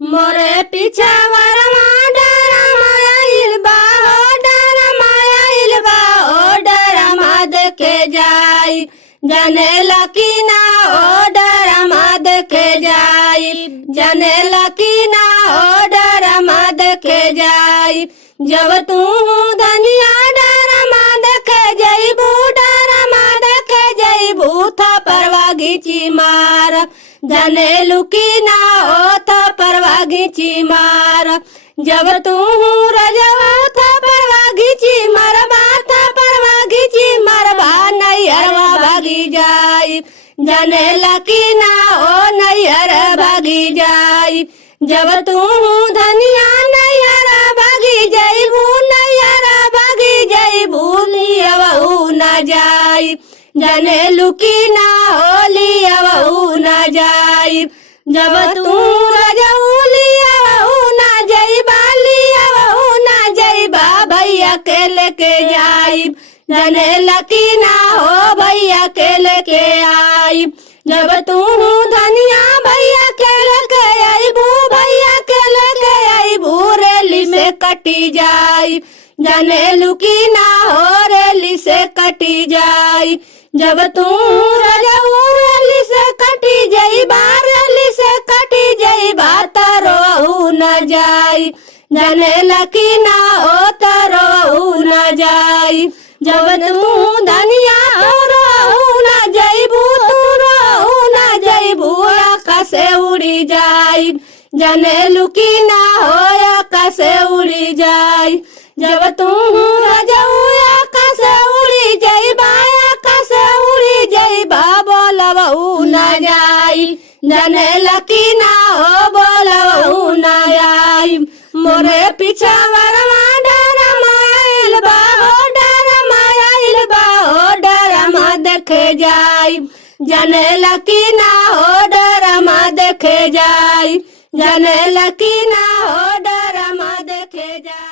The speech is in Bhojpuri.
मोरे पीछा वरमा डरमा आइल बा हो डरमा आइल बा ओ डरमा देखे जाई जाने लकी ना ओ डरमा देखे जाई जाने लकी ना ओ डरमा देखे जाई जब तू धनिया डरमा देखे जईबू डरमा देखे जईबू था परवा घीची मार जाने लुकी ना ओ था परवा घीची मार जब तू रजवा था परवा घीची मरबा था परवा घीची मरबा नैहरवा भागी जाई जाने लकी ना ओ नैहर भागी जाई जब तू धनिया नैहर भागी जईबू नैहर भागी जईबू लियवहू न जाई जाने लुकी ना हो लियवहू न जाई जब तू रजऊ लियवहू न जईबा लियवहू न जईबा भैया के लेके जाई जाने लकी ना हो भैया के लेके आई जब तू धनिया भैया के लेके आईबू भैया के लेके आईबू रेली से कटी जाई जाने लुकी ना हो रेली से कटी जाई जब तू रजऊ रेली से कटी जईबा रेली से कटी जईबा तरोहू न जाई जाने लकी ना हो तरोहू न जाई जब तू धनिया रोहू न जईबू तू रोहू न जईबू आकाश से उड़ी जाई जाने लुकी ना हो आकाश से उड़ी जाई जब तू रजऊ आकाश से उड़ी जईबा आकाश से उड़ी जईबा बोलबहू न जाई जाने लकी ना हो बोलबहू न आई मोरे पीछा वरमा डरमा आइल बा हो डरमा आइल बा हो डरमा देखे जाई जाने लकी ना हो डरमा देखे जाई जाने लकी ना हो डरमा देखे जाई।